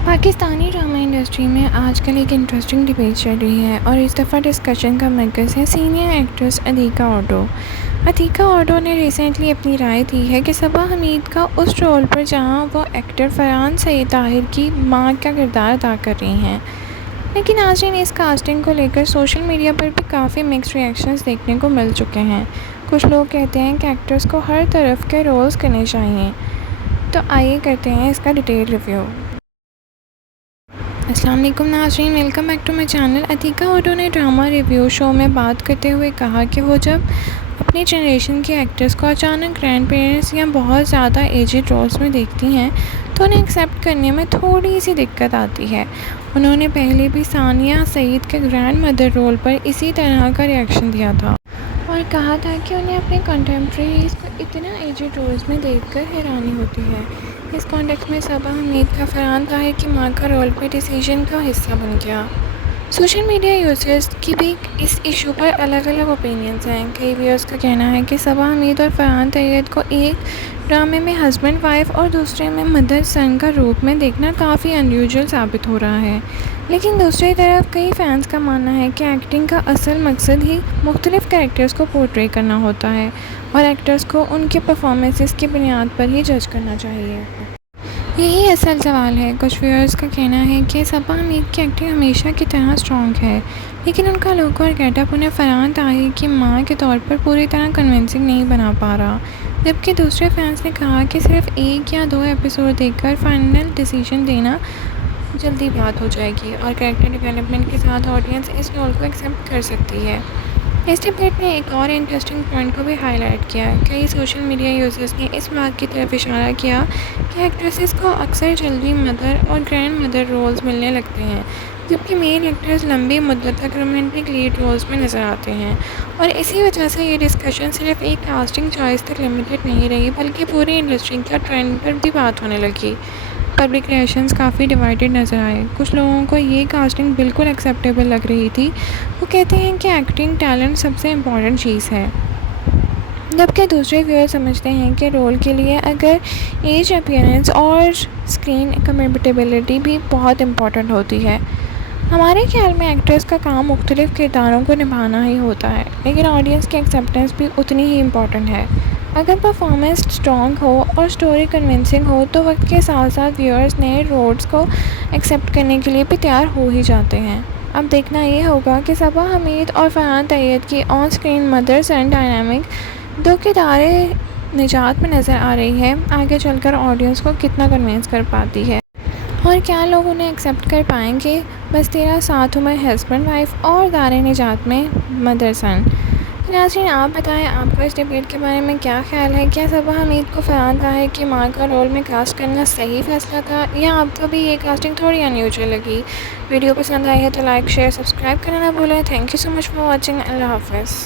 Pakistani drama industry में आजकल एक इंटरेस्टिंग डिबेट चल रही है और इस दफ़ा डिस्कशन का मरकज़ है senior actress Atika auto. Atika Odho ने रिसेंटली अपनी राय दी है कि सबा हमीद का उस रोल पर जहां वो एक्टर फरहान सईद ताहिर की मां का किरदार अदा कर रही हैं। लेकिन नाज़रीन, इस कास्टिंग को लेकर सोशल मीडिया पर भी काफ़ी मिक्स्ड रिएक्शंस देखने को मिल चुके हैं। कुछ लोग कहते हैं कि एक्टर्स को हर तरफ के रोल्स करने चाहिए। तो आइए करते हैं इसका डिटेल रिव्यू। अस्सलाम वालेकुम नाज़रीन, welcome back to my channel. Atiqa Odho ने ड्रामा रिव्यू शो में बात करते हुए कहा कि वो जब अपनी जनरेशन के एक्टर्स को अचानक ग्रैंड पेरेंट्स या बहुत ज़्यादा एजेड रोल्स में देखती हैं तो उन्हें एक्सेप्ट करने में थोड़ी सी दिक्कत आती है। उन्होंने पहले भी सानिया सईद के ग्रैंड मदर रोल पर इसी तरह का रिएक्शन दिया था और कहा था कि उन्हें अपने कंटेम्प्रेरीज़ को इतना एजेड रोल्स में देखकर हैरानी होती है। इस कॉन्टेक्स्ट में सबा हमीद का फरहान ताहिर की मां का रोल पे डिसीजन का हिस्सा बन गया। सोशल मीडिया यूजर्स की भी इस इशू पर अलग अलग ओपिनियंस हैं। कई व्यूअर्स का कहना है कि सबा हमीद और फरहान ताहिर को एक ड्रामे में हस्बैंड वाइफ और दूसरे में मदर सन का रूप में देखना काफ़ी अनयूजुअल साबित हो रहा है। लेकिन दूसरी तरफ कई फैंस का मानना है कि एक्टिंग का असल मकसद ही मुख्तलिफ़ कैरेक्टर्स को पोर्ट्रे करना होता है और एक्टर्स को उनके परफॉर्मेंसेस की बुनियाद पर ही जज करना चाहिए। यही असल सवाल है। कुछ व्यूअर्स का कहना है कि सबा हमीद की एक्टिंग हमेशा की तरह स्ट्रॉन्ग है, लेकिन उनका लुक और गेटअप उन्हें फरहान ताहिर की मां के तौर पर पूरी तरह कन्विंसिंग नहीं बना पा रहा। जबकि दूसरे फैंस ने कहा कि सिर्फ 1 या 2 एपिसोड देखकर फाइनल डिसीजन देना जल्दी बात हो जाएगी और कैरेक्टर डेवलपमेंट के साथ ऑडियंस इस रोल को एक्सेप्ट कर सकती है। इस डिबेट ने एक और इंटरेस्टिंग पॉइंट को भी हाईलाइट किया। कई सोशल मीडिया यूजर्स ने इस बात की तरफ इशारा किया कि एक्ट्रेसेस को अक्सर जल्दी मदर और ग्रैंड मदर रोल्स मिलने लगते हैं, जबकि मेल एक्टर्स लंबी मुद्दत तक रोमांटिक लीड रोल्स में नज़र आते हैं। और इसी वजह से ये डिस्कशन सिर्फ एक कास्टिंग चॉइस तक लिमिटेड नहीं रही, बल्कि पूरी इंडस्ट्री का ट्रेंड पर भी बात होने लगी। पब्लिक रिएक्शंस काफ़ी डिवाइडेड नज़र आए। कुछ लोगों को ये कास्टिंग बिल्कुल एक्सेप्टेबल लग रही थी। वो कहते हैं कि एक्टिंग टैलेंट सबसे इम्पॉर्टेंट चीज़ है, जबकि दूसरे व्यूअर समझते हैं कि रोल के लिए अगर एज, अपीयरेंस और स्क्रीन कंपेटिबिलिटी भी बहुत इम्पॉर्टेंट होती है। हमारे ख्याल में एक्टर्स का काम मुख्तलिफ़ किरदारों को निभाना ही होता है, लेकिन ऑडियंस की एक्सेप्टेंस भी उतनी ही इम्पॉर्टेंट है। अगर परफॉर्मेंस स्ट्रॉन्ग हो और स्टोरी कन्विंसिंग हो तो वक्त के साथ साथ व्यूअर्स नए रोल्स को एक्सेप्ट करने के लिए भी तैयार हो ही जाते हैं। अब देखना ये होगा कि सबा हमीद और फरहान ताहिर की on screen mother sun dynamic दो किरदारे निजात में नज़र आ रही है, आगे चलकर ऑडियंस को कितना कन्विंस कर पाती है और क्या लोग उन्हें एक्सेप्ट कर पाएंगे। बस तेरा साथ हूँ मैं हस्बैंड वाइफ और दारे निजात में मदर सन। नाज़रीन, आप बताएं आपका इस डिबेट के बारे में क्या ख्याल है। क्या सबा हमीद को फरहान ताहिर की मां का रोल में कास्ट करना सही फैसला था या आपको भी ये कास्टिंग थोड़ी अनयूजुअल लगी। वीडियो पसंद आई है तो लाइक, शेयर, सब्सक्राइब करना ना भूलें। Thank you so much for watching. अल्लाह हाफ़िज़।